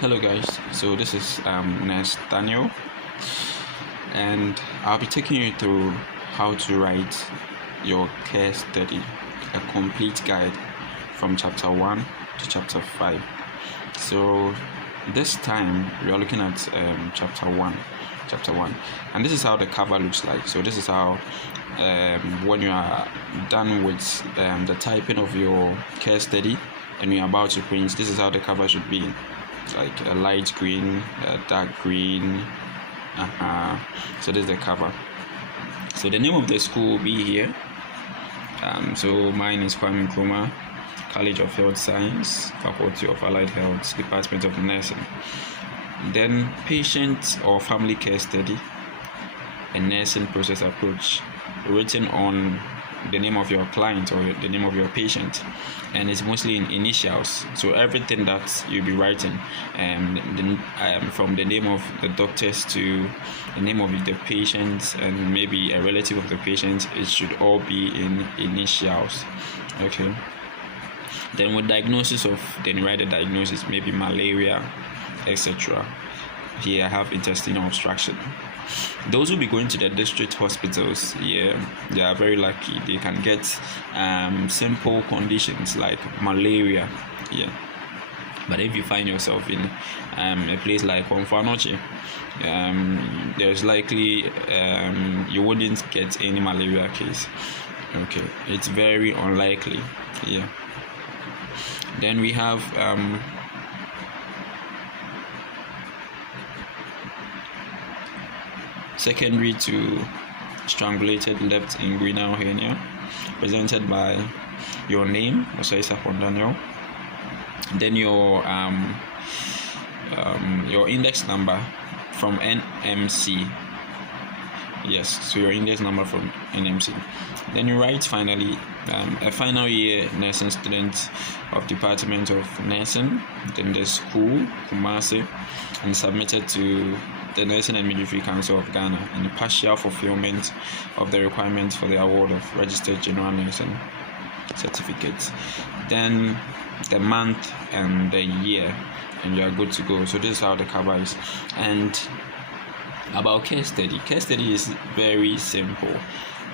Hello guys, so this is Nurse Daniel, and I'll be taking you through how to write your case study, a complete guide from chapter 1 to chapter 5. So this time we are looking at chapter 1, and this is how the cover looks like. So this is how when you are done with the typing of your case study and you're about to print, this is how the cover should be. Like a light green, a dark green. So this is the cover. So the name of the school will be here. So mine is Kwame Nkrumah, College of Health Science, Faculty of Allied Health, Department of Nursing. Then patient or family care study, a nursing process approach, written on the name of your client or the name of your patient, and it's mostly in initials. So everything that you'll be writing, from the name of the doctors to the name of the patient and maybe a relative of the patient, it should all be in initials. Okay. Then with diagnosis then you write the diagnosis, maybe malaria, etc. Here I have intestinal obstruction. Those will be going to the district hospitals. They are very lucky. They can get simple conditions like malaria. But if you find yourself in a place like Konfanoche, there's likely you wouldn't get any malaria case. Okay, it's very unlikely. Then we have secondary to strangulated left inguinal hernia, presented by your name, Osaisa Daniel. Then your index number from NMC. Yes, so your index number from NMC. Then you write finally a final year nursing student of Department of Nursing, then the school, Kumasi, and submitted to the Nursing and Midwifery Council of Ghana in partial fulfillment of the requirements for the award of Registered General Nursing certificate. Then the month and the year, and you are good to go. So this is how the cover is. And about case study is very simple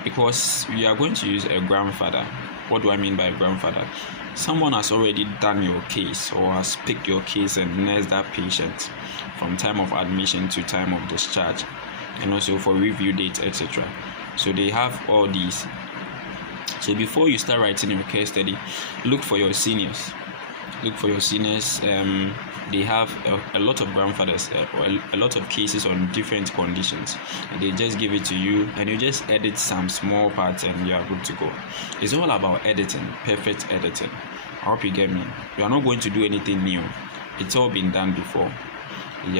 because we are going to use a grandfather. What do I mean by grandfather? Someone has already done your case or has picked your case and nursed that patient from time of admission to time of discharge, and also for review dates, etc. So they have all these. So before you start writing your case study, look for your seniors. They have a lot of grandfathers or a lot of cases on different conditions, and they just give it to you and you just edit some small parts and you are good to go. It's all about editing, perfect editing. I hope you get me. You are not going to do anything new. It's all been done before.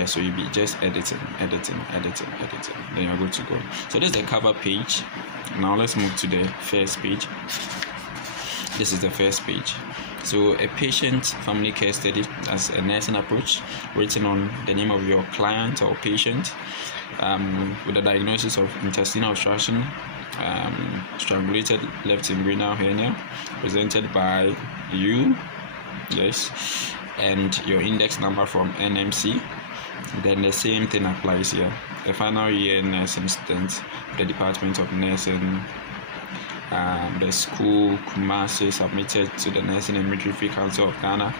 So you'll be just editing, then you're good to go. So this is the cover page. Now let's move to the first page. This is the first page. So a patient family care study as a nursing approach, written on the name of your client or patient, with a diagnosis of intestinal obstruction, strangulated left inguinal hernia, presented by you, and your index number from NMC. Then the same thing applies here. The final year nursing student, the Department of Nursing, the school, Kumasi, submitted to the Nursing and Midwifery Council of Ghana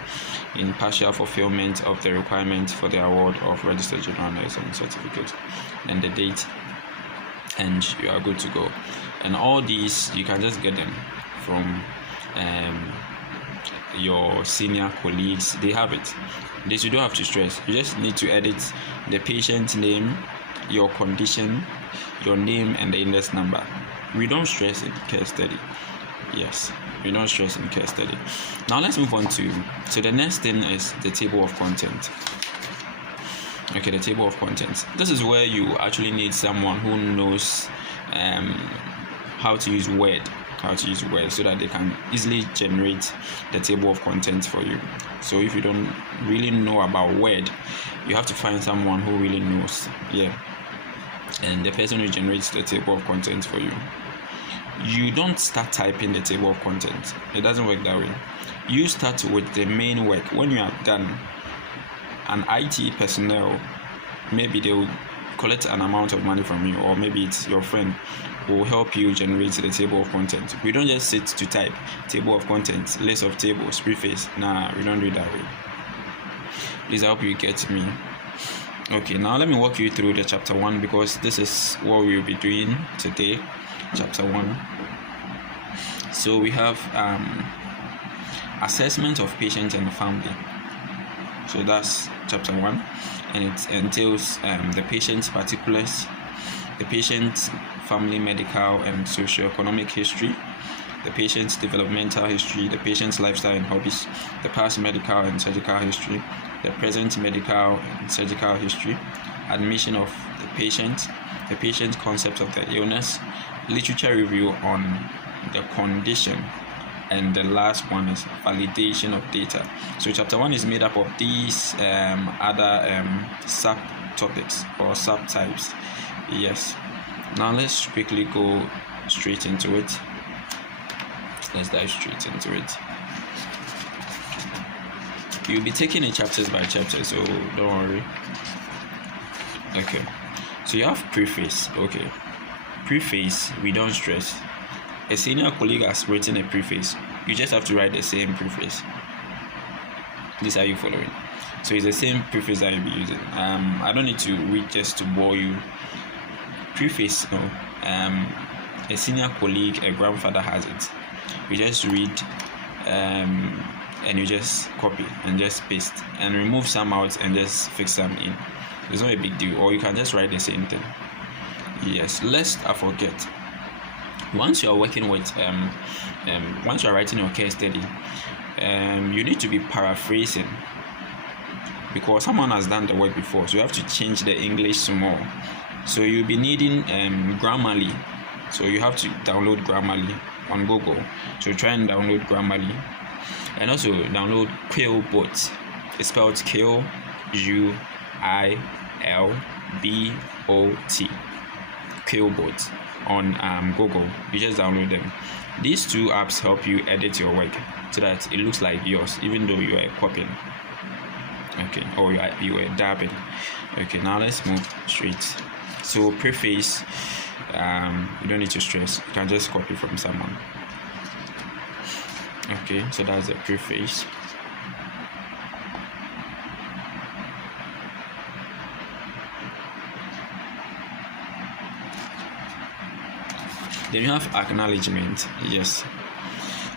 in partial fulfillment of the requirement for the award of Registered General Nursing certificate, and the date, and you are good to go. And all these you can just get them from your senior colleagues. They have it. This you don't have to stress. You just need to edit the patient's name, your condition, your name, and the index number. We don't stress in case study. We don't stress in case study. Now let's move on to, so the next thing is the table of content. Okay, the table of contents. This is where you actually need someone who knows how to use Word, so that they can easily generate the table of contents for you. So if you don't really know about Word, you have to find someone who really knows. And the person who generates the table of contents for you. You don't start typing the table of contents. It doesn't work that way. You start with the main work. When you are done, an IT personnel, maybe they will collect an amount of money from you, or maybe it's your friend who will help you generate the table of contents. We don't just sit to type table of contents, list of tables, preface. Nah, we don't do it that way. Please, I hope you get me. Okay, now let me walk you through the chapter 1, because this is what we'll be doing today. Chapter 1. So we have assessment of patient and family. So that's chapter 1, and it entails the patient's particulars, the patient's family, medical and socio-economic history, the patient's developmental history, the patient's lifestyle and hobbies, the past medical and surgical history, the present medical and surgical history, admission of the patient's concept of the illness, literature review on the condition, and the last one is validation of data. So chapter 1 is made up of these other subtopics or subtypes. Yes. Now let's quickly go straight into it. Let's dive straight into it. You'll be taking it chapters by chapter, so don't worry. Okay. So you have preface. Okay. Preface, we don't stress. A senior colleague has written a preface. You just have to write the same preface. This are you following? So it's the same preface that you'll be using. I don't need to read just to bore you. Preface, no. A senior colleague, a grandfather has it. You just read and you just copy and just paste and remove some out and just fix some in. It's not a big deal. Or you can just write the same thing. Yes, lest I forget. Once you are working with once you are writing your case study, you need to be paraphrasing, because someone has done the work before, so you have to change the English small. So you'll be needing Grammarly, so you have to download Grammarly on Google. So try and download Grammarly, and also download Quillbot. It's spelled Quillbot. Quillbot on Google. You just download them. These two apps help you edit your work so that it looks like yours, even though you are copying. Okay, or you are dabbing. Okay, now let's move straight. So preface, you don't need to stress. You can just copy from someone. Okay, so that's the preface. Then you have acknowledgement. Yes.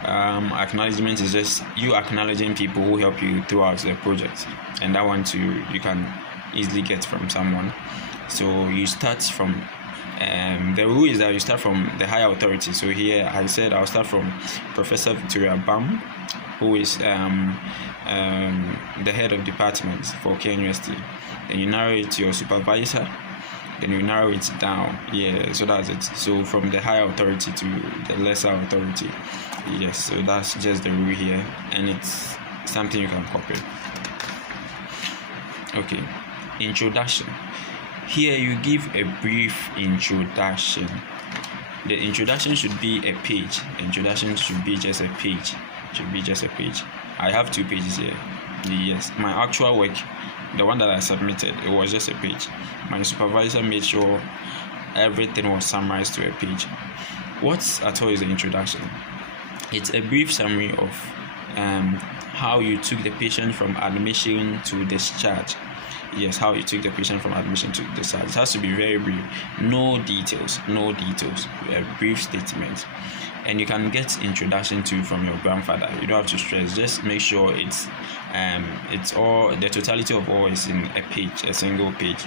Acknowledgement is just you acknowledging people who help you throughout the project, and that one too you can easily get from someone. So you start from the rule is that you start from the higher authority. So here I said I'll start from Professor Victoria Bam, who is the head of department for K University. Then you narrow it to your supervisor. Then you narrow it down. Yeah, so that's it. So from the higher authority to the lesser authority. Yes, so that's just the rule here, and it's something you can copy. Okay, introduction. Here you give a brief introduction. The introduction should be a page. The introduction should be just a page. Should be just a page. I have 2 pages here. Yes, my actual work, the one that I submitted, it was just a page. My supervisor made sure everything was summarized to a page. What at all is the introduction? It's a brief summary of how you took the patient from admission to discharge. Yes, how you took the patient from admission to discharge. It has to be very brief. No details. A brief statement. And you can get introduction to from your grandfather. You don't have to stress. Just make sure it's all, the totality of all is in a page, a single page.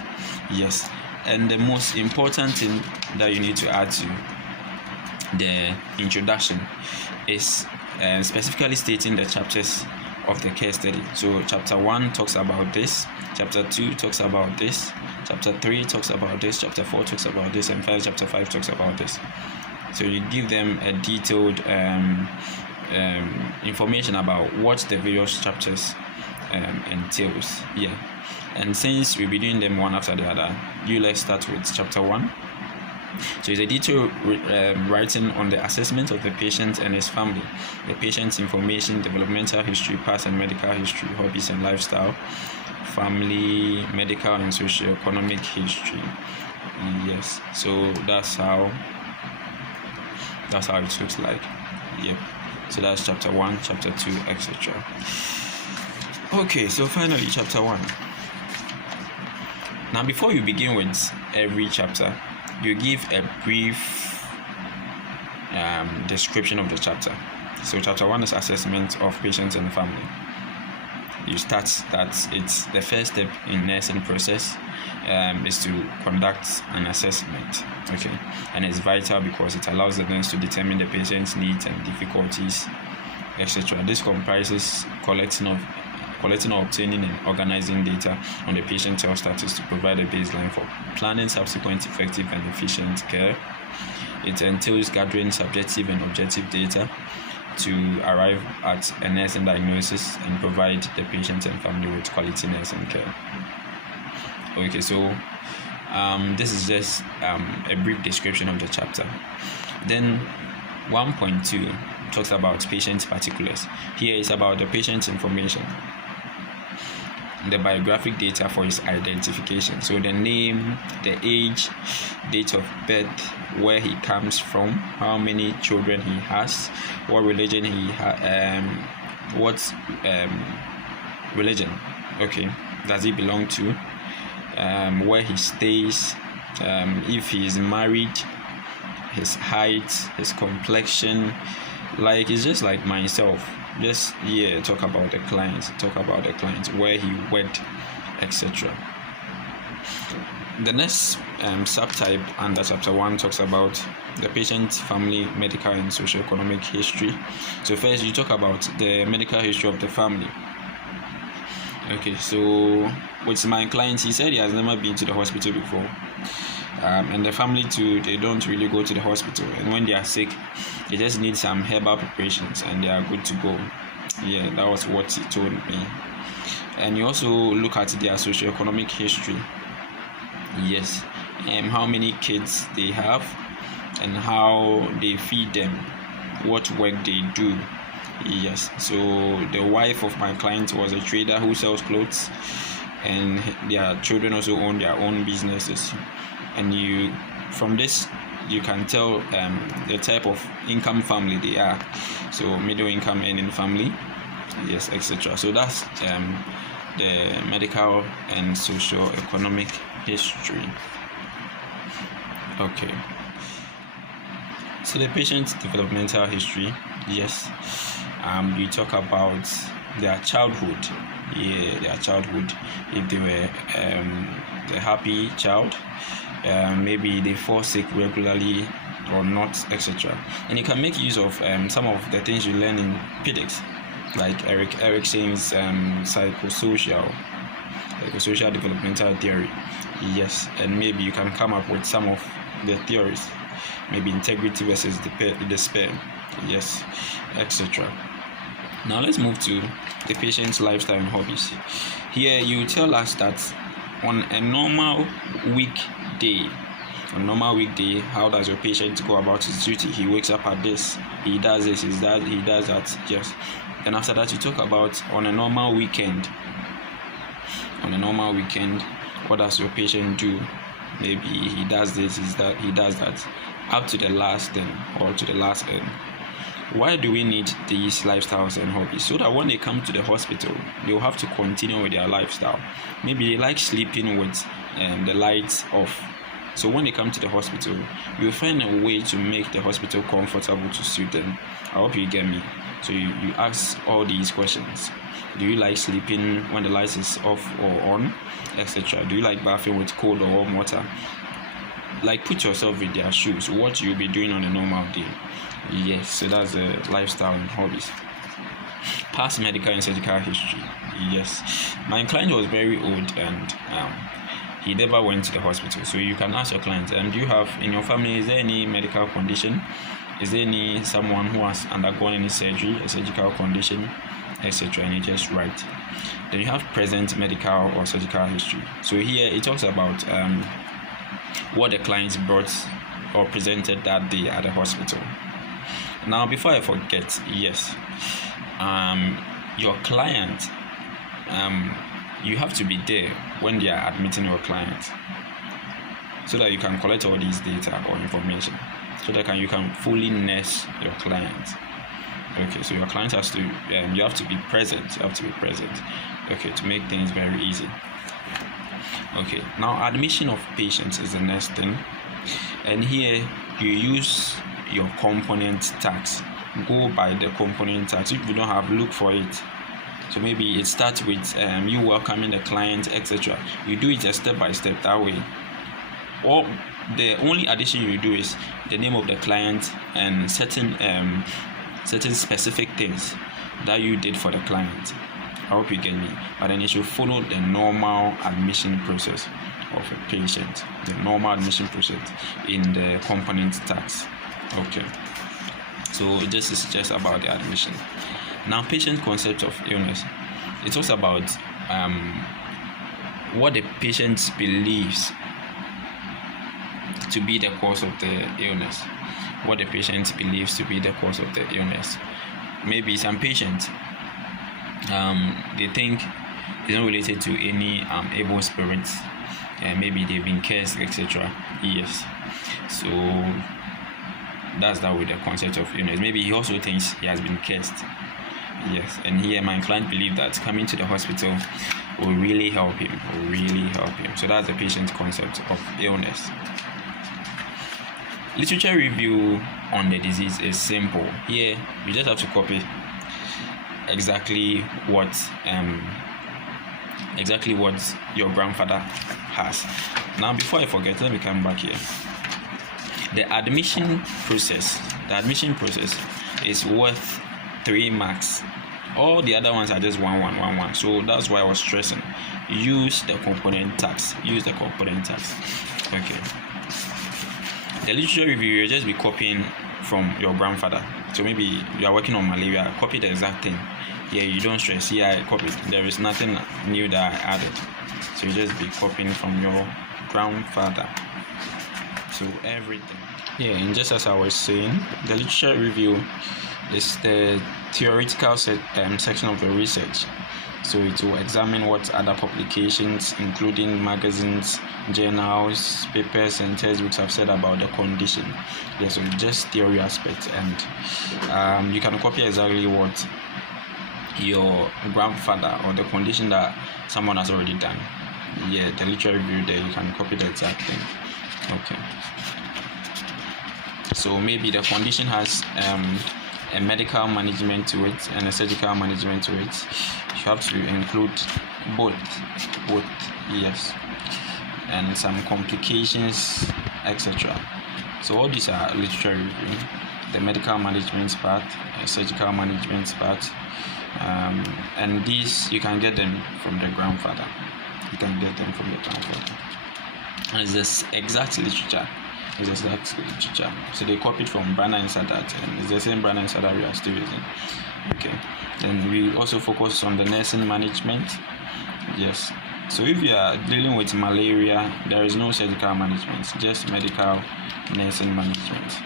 Yes. And the most important thing that you need to add to the introduction is specifically stating the chapters of the case study. So chapter 1 talks about this, chapter 2 talks about this, chapter 3 talks about this, chapter 4 talks about this, and finally chapter 5 talks about this. So you give them a detailed information about what the various chapters entails. Yeah. And since we'll be doing them one after the other, let's start with chapter 1. So it's a detailed writing on the assessment of the patient and his family, the patient's information, developmental history, past and medical history, hobbies and lifestyle, family, medical and socio-economic history. Yes, so that's how it looks like. Yep. So that's chapter 1, chapter 2, etc. Okay, so finally chapter 1. Now before you begin with every chapter, you give a brief description of the chapter. So chapter 1 is assessment of patients and family. You start that it's the first step in nursing process is to conduct an assessment. Okay, and it's vital because it allows the nurse to determine the patient's needs and difficulties, etc. This comprises collecting, obtaining, and organizing data on the patient's health status to provide a baseline for planning subsequent effective and efficient care. It entails gathering subjective and objective data to arrive at a nursing diagnosis and provide the patient and family with quality nursing care. Okay, so this is just a brief description of the chapter. Then 1.2 talks about patient particulars. Here is about the patient's information, the biographic data for his identification. So the name, the age, date of birth, where he comes from, how many children he has, what religion he has, what religion, okay, does he belong to, where he stays, if he is married, his height, his complexion. Like, it's just like myself. Just talk about the client, where he went, etc. The next subtype under chapter 1 talks about the patient's family, medical and socioeconomic history. So first you talk about the medical history of the family. Okay, so with my client, he said he has never been to the hospital before. And the family too, they don't really go to the hospital, and when they are sick, they just need some herbal preparations and they are good to go. Yeah, that was what he told me. And you also look at their socioeconomic history. Yes, how many kids they have and how they feed them, what work they do. Yes, so the wife of my client was a trader who sells clothes, and their children also own their own businesses. And from this you can tell the type of income family they are. So middle income earning family, yes, etc. So that's the medical and socio-economic history. Okay, so the patient's developmental history. Yes, we talk about their childhood. Their childhood, if they were a happy child, maybe they fall sick regularly or not, etc. And you can make use of some of the things you learn in pedics, like Erickson's psychosocial developmental theory. Yes, and maybe you can come up with some of the theories, maybe integrity versus despair, yes, etc. Now let's move to the patient's lifestyle and hobbies. Here you tell us that on a normal weekday, how does your patient go about his duty? He wakes up at this, he does this, he does that, yes. And after that you talk about on a normal weekend. What does your patient do? Maybe he does this, he does that, up to the last then, or to the last end. Why do we need these lifestyles and hobbies? So that when they come to the hospital, they'll have to continue with their lifestyle. Maybe they like sleeping with the lights off. So when they come to the hospital, you'll find a way to make the hospital comfortable to suit them. I hope you get me. So you ask all these questions. Do you like sleeping when the light is off or on, etc.? Do you like bathing with cold or warm water? Like, put yourself in their shoes. What you'll be doing on a normal day. Yes, so that's the lifestyle and hobbies. Past medical and surgical history. Yes, my client was very old and he never went to the hospital. So you can ask your client, do you have in your family, is there any medical condition? Is there someone who has undergone any surgery, a surgical condition, etc.? And you just write. Then you have present medical or surgical history. So here it talks about what the client brought or presented that day at the hospital. Now, before I forget, yes, your client you have to be there when they are admitting your client, so that you can collect all these data or information, so that you can fully nurse your client. Okay, so your client has to, you have to be present. Okay, to make things very easy. Okay, now admission of patients is the next thing, and here you use your component tags. Go by the component tags. If you don't have, look for it. So maybe it starts with you welcoming the client, etc. You do it a step by step that way. Or the only addition you do is the name of the client and certain specific things that you did for the client. I hope you get me. But then you should follow the normal admission process of a patient, the normal admission process in the component tags. Okay. So this is just about the admission. Now, patient concept of illness. It talks about what the patient believes to be the cause of the illness. What the patient believes to be the cause of the illness. Maybe some patients, they think it's not related to any evil spirits, maybe they've been cursed, etc. Yes, so that's that with the concept of illness. Maybe he also thinks he has been cursed. Yes, and here my client believed that coming to the hospital will really help him. So that's the patient concept of illness. Literature review on the disease is simple. Here you just have to copy exactly what your grandfather has. Now, before I forget, let me come back here. The admission process is worth 3 marks. All the other ones are just 1 1 1 1. So that's why I was stressing. Use the component tags. Okay. The literature review, you'll just be copying from your grandfather. So maybe you are working on malaria, copy the exact thing. Yeah, you don't stress. Yeah, I copied. There is nothing new that I added. So you just be copying from your grandfather. So everything. Yeah, and just as I was saying, the literature review is the theoretical section of the research. So it will examine what other publications, including magazines, journals, papers, and textbooks have said about the condition. Yeah, so just theory aspect, and you can copy exactly what your grandfather or the condition that someone has already done. Yeah, the literature review there, you can copy the exact thing. Okay. So maybe the condition has a medical management to it and a surgical management to it. You have to include both, yes, and some complications, etc. So all these are literature review. The medical management part, surgical management part, and these you can get them from the grandfather. And it's this exact literature. So they copied from Branner and Sadat, and it's the same Branner and Sadat we are still using. Okay. Then we also focus on the nursing management. Yes. So if you are dealing with malaria, there is no surgical management, just medical nursing management.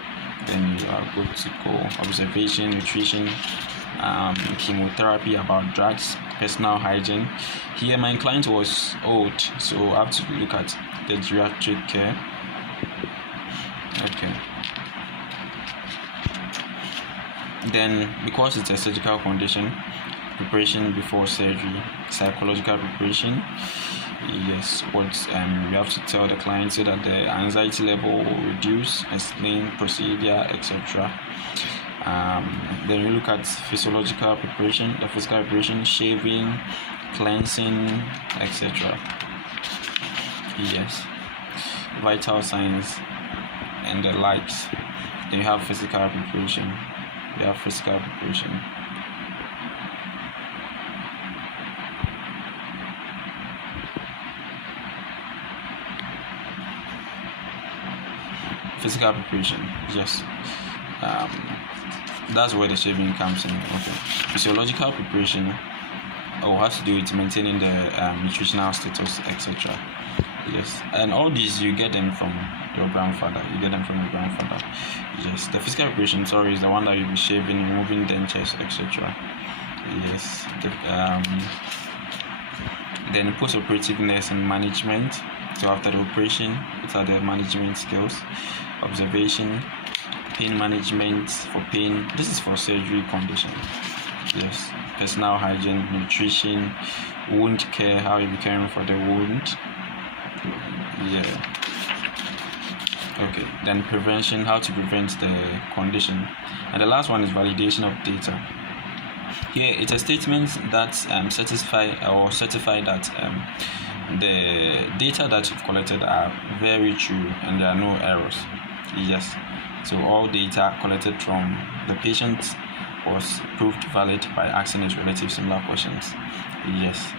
Then you are good to go. Observation, nutrition, chemotherapy, about drugs, personal hygiene. Here my client was old, so I have to look at the geriatric care. Okay. Then, because it's a surgical condition, preparation before surgery, psychological preparation. Yes, what we have to tell the client so that the anxiety level will reduce, explain procedure, etc. Then we look at physiological preparation, the physical preparation, shaving, cleansing, etc. Yes, vital signs and the likes. Then you have physical preparation. Physical preparation, yes. That's where the shaving comes in. Okay. Physiological preparation has to do with maintaining the nutritional status, etc. Yes, and all these you get them from your grandfather. Yes, the physical preparation, is the one that you'll be shaving, removing dentures, etc. Yes, Then post-operativeness and management. So after the operation, what are the management skills? Observation, pain management for pain. This is for surgery condition. Yes, personal hygiene, nutrition, wound care, how you be caring for the wound. Yeah. Okay, then prevention, how to prevent the condition. And the last one is validation of data. Here it's a statement that certify that the data that you've collected are very true and there are no errors. Yes, so all data collected from the patient was proved valid by asking his relatives similar questions. Yes,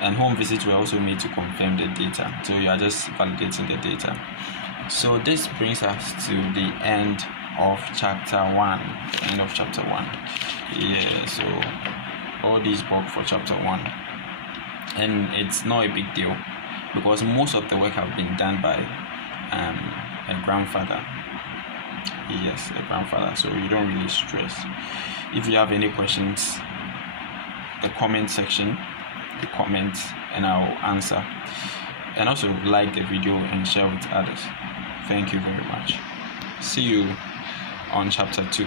and home visits were also made to confirm the data, so you are just validating the data. So this brings us to the end of chapter 1. Yeah, so all these books for chapter 1, and it's not a big deal because most of the work have been done by a grandfather. Yes, a grandfather, so you don't really stress. If you have any questions, the comment section, and I'll answer. And also like the video and share with others. Thank you very much. See you on chapter 2.